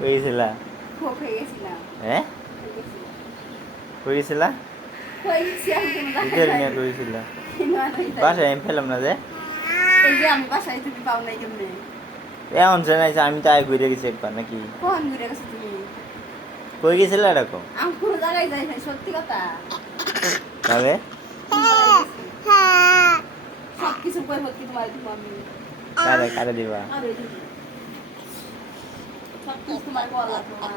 কইছিলা হ্যাঁ কইছিলা ইদের নিয়ে কইছিলা বাসায় আমি পেলাম না যে আমি বাসায় তুমি পাও নাই কেমনে এমন জানাইছে আমি তো আগে ঘুরে গেছি একবার নাকি কোন ঘুরে গেছো তুমি কই গেছিলা এরকম আমি কোনো জায়গায় যাই নাই সত্যি কথা তবে সব কিছু কই হচ্ছে তোমার দিব আমি কারে কারে দিবা আরে দিদি সব কিছু তোমার বলা লাগবে না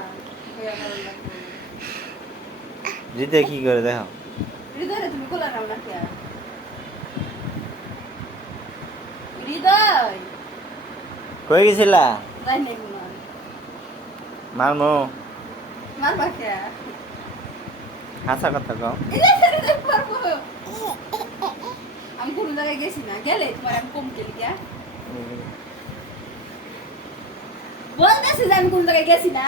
হৃদয় কি করে দেখো হৃদয় তুমি কোলা নাও না কে হৃদয় কই গেছিলা যাই নাই কোনো মারমো মারবা কে হাসা কথা কও আমি কোনো জায়গায় গেছি না গেলে তোমার আমি কম গেলি কে বলতেছি যে আমি কোন জায়গায় গেছি না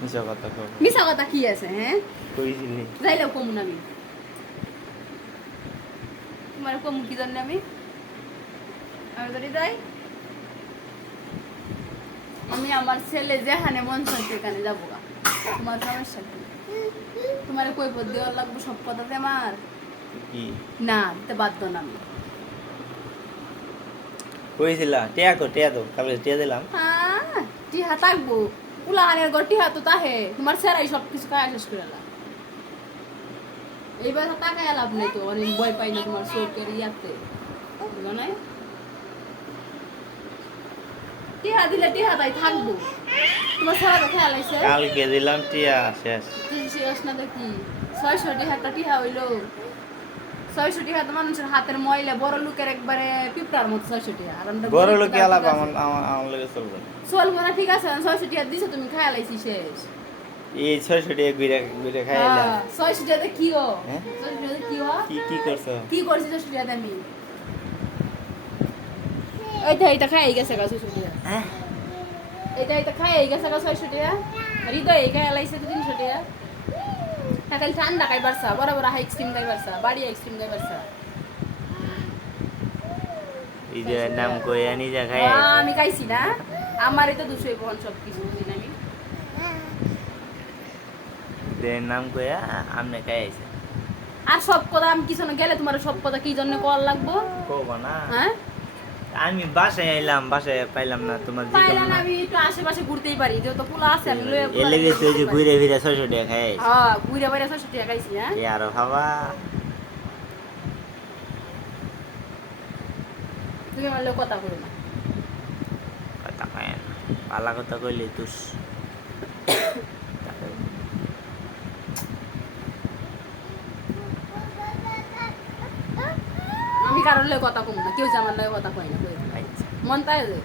মিছা কথা কও মিছা কথা কি আছে হ্যাঁ কইছিলি যাইলেও কমু না আমি তোমার কমু কি জানি আমি যদি যাই আমি আমার ছেলে যেখানে মন চাই সেখানে যাবো গা তোমার সমস্যা কি তোমার কই পদ দেওয়ার লাগবে সব কথাতে আমার কি না দিতে বাধ্য না আমি কইছিলা টিয়া কো টিয়া দাও কালকে টিয়া দিলাম হ্যাঁ টিহা থাকবো উলাহানের ঘর টিহা তো তাহে তোমার ছেড়াই সব কিছু খায় শেষ করে এলাম এইবার টাকায় লাভ নেই তো অনেক ভয় পাই না তোমার চোখের ইয়াতে বুঝলো নাই টিহা দিলে টিহা তাই থাকবো তোমার ছেড়া তো খেয়াল আছে কালকে দিলাম টিয়া শেষ শেষ না দেখি 600 টিহাটা টিহা হইলো 600 টিহা তো মানুষের হাতের ময়লা বড় লোকের একবারে পিঁপড়ার মতো 600 টিহা আর আমরা বড় লোকে আলাপ আমার লাগে চলবে না চলবো না ঠিক আছে 600 টিহা দিছো তুমি খায়া লাইছি শেষ এই 600 টাকা ঘুরে ঘুরে খাইলা 600 টিহাতে কি হো হ্যাঁ? 600 টিহাতে কি হো কি করছো কি করছি 600 টিহাতে আমি এইটা খাই গেছে গা 600 টিহা হ্যাঁ এটা খাই গেছে গা 600 টিহা হৃদয় এই খাই লাইছে 300 টিহা কাল ঠান্ডা খাই বারসা বড় বড় আইসক্রিম খাই বারসা বাড়ি আইসক্রিম খাই বারসা এই যে নাম কই আনি যা খাই আমি খাইছি না আমারই তো 200 বহন সব কিছু বুঝি না আমি দেন নাম কই আমনে খাই আইছে আর সব কথা আমি কিছু না গেলে তোমার সব কথা কি জন্য কল লাগবো কইবা না হ্যাঁ আমি বাসায় আইলাম বাসায় পাইলাম না তোমার জি পাইলা না আমি একটু আশেপাশে ঘুরতেই পারি যেহেতু পোলা আছে আমি লয়ে এ লেগে তুই যে ঘুরে ফিরে 600 টাকা খাই আইছে হ্যাঁ ঘুরে বাইরে 600 টাকা খাইছি হ্যাঁ এ আর ভাবা তুমি আমার লগে কথা বলো না কথা কয় না পালা কথা কইলে তুস আমি কারোর লগে কথা কম না কেউ যে আমার লগে কথা কয় না কই আচ্ছা মন তাই যে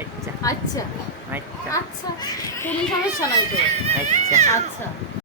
আচ্ছা আচ্ছা আচ্ছা আচ্ছা কোনো সমস্যা নাই তো আচ্ছা আচ্ছা